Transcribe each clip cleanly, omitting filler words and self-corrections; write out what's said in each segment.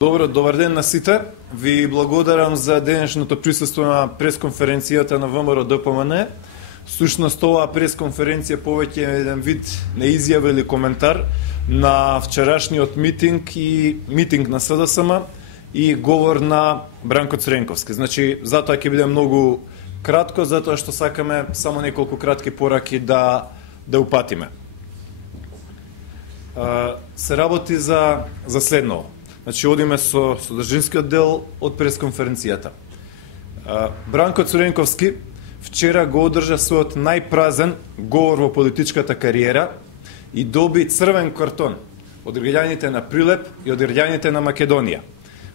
Добар ден на сите. Ви благодарам за денешното присуство на пресконференцијата на ВМРО ДПМН. Всушност, оваа пресконференција повеќе е еден вид на изјава или коментар на вчерашниот митинг на СДСМ и говор на Бранко Цренковски. Значи, затоа ќе биде многу кратко, затоа што сакаме само неколку кратки пораки да упатиме. Се работи за следново. Значи, одиме со содржинскиот дел од пресконференцијата. Бранко Цренковски вчера го одржа својот најпразен говор во политичката кариера и доби црвен картон од граѓаните на Прилеп и од граѓаните на Македонија.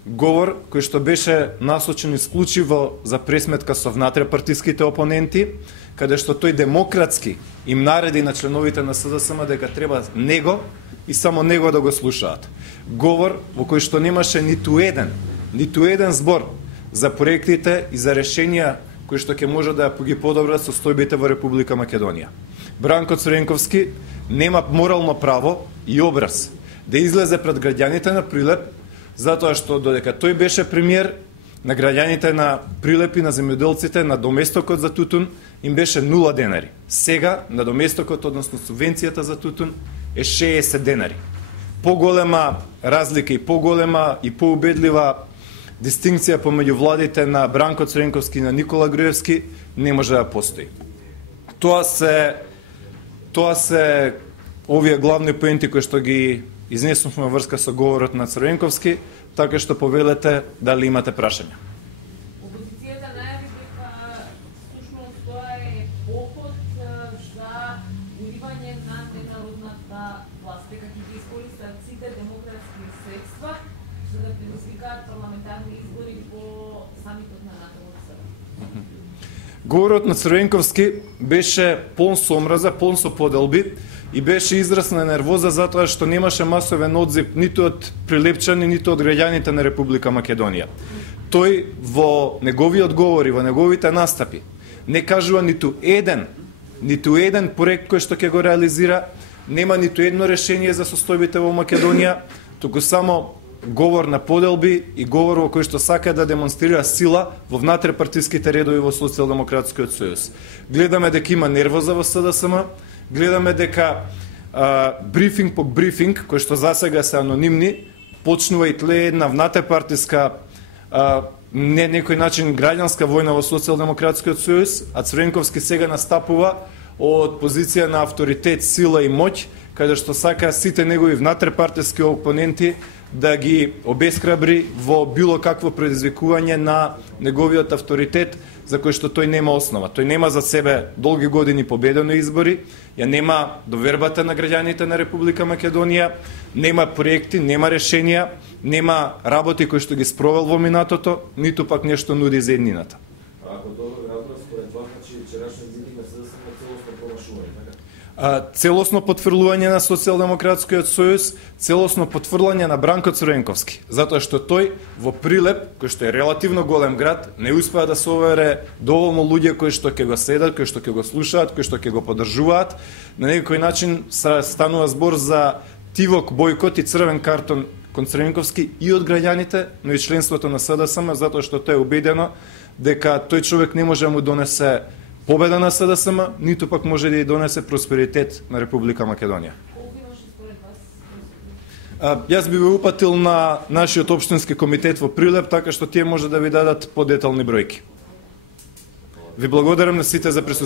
Говор кој што беше насочен исклучиво за пресметка со внатре-партиските опоненти, каде што тој демократски им нареди на членовите на СДСМ дека треба него и само него да го слушаат. Говор во кој што немаше ниту еден збор за проектите и за решенија кои што ќе може да ги подобрат состојбите во Република Македонија. Бранко Цренковски нема морално право и образ да излезе пред граѓаните на Прилеп, затоа што додека тој беше премиер, на граѓаните на Прилеп и на земјоделците на доместокот за тутун им беше 0 денари. Сега на доместокот, односно субвенцијата за тутун, е 60 денари. Поголема разлика и поголема и поубедлива дистинкција помеѓу владите на Бранко Цренковски и на Никола Груевски не може да постои. Тоа се овие главни поенти кои што ги изнесовме врска со говорот на Цренковски, така што повелете дали имате прашања. Опозицијата најави дека всушност тоа е поход за уривање на ненародната власт, дека ќе ги искористат сите демократски средства за да предизвикаат парламентарни избори по самитот на НАТО во СР. Говорот на Цренковски беше полн со омраза, полн со поделби и беше израз на нервоза затоа што немаше масовен одзив ниту од прилепчани, ниту од граѓаните на Република Македонија. Тој во неговиот говори, во неговите настапи, не кажува ниту еден проект кој што ќе го реализира, нема ниту едно решение за состојбите во Македонија, туку само говор на поделби и говор во кој што сака да демонстрира сила во внатрепартиските редови во Социјалдемократскиот сојуз. Гледаме дека има нервоза во СДСМ, гледаме дека брифинг по брифинг, кои што засега се анонимни, почнува и тлее една внатрепартиска не некој начин граѓанска војна во Социјалдемократскиот сојуз, а Цренковски сега настапува од позиција на авторитет, сила и моќ, каде што сака сите негови внатрепартиски опоненти да ги обесхрабри во било какво предизвикување на неговиот авторитет за кој што тој нема основа. Тој нема за себе долги години победени избори, ја нема довербата на граѓаните на Република Македонија, нема проекти, нема решенија, нема работи кои што ги спровел во минатото, ниту пак нешто нуди за еднината. Ако добро разбрав, според вас, значи вчерашниот митинг на СДСМ целосно промашување, така? Целосно потврлување на Социјалдемократскиот сојуз, целосно потврлање на Бранко Цренковски, затоа што тој во Прилеп, кој што е релативно голем град, не успеа да собере доволно луѓе кои што ќе го следат, кои што ќе го слушаат, кои што ќе го поддржуваат. На некој начин станува збор за тивок бојкот и црвен картон кон Цренковски и од граѓаните, но и членството на СДСМ, затоа што тој е убедено дека тој човек не може да му донесе победа на СДСМ, ниту пак може да ја донесе просперитет на Република Македонија. Јас би ве упатил на нашиот општински комитет во Прилеп, така што тие може да ви дадат подетални бројки. Ви благодарам на сите за присуствие.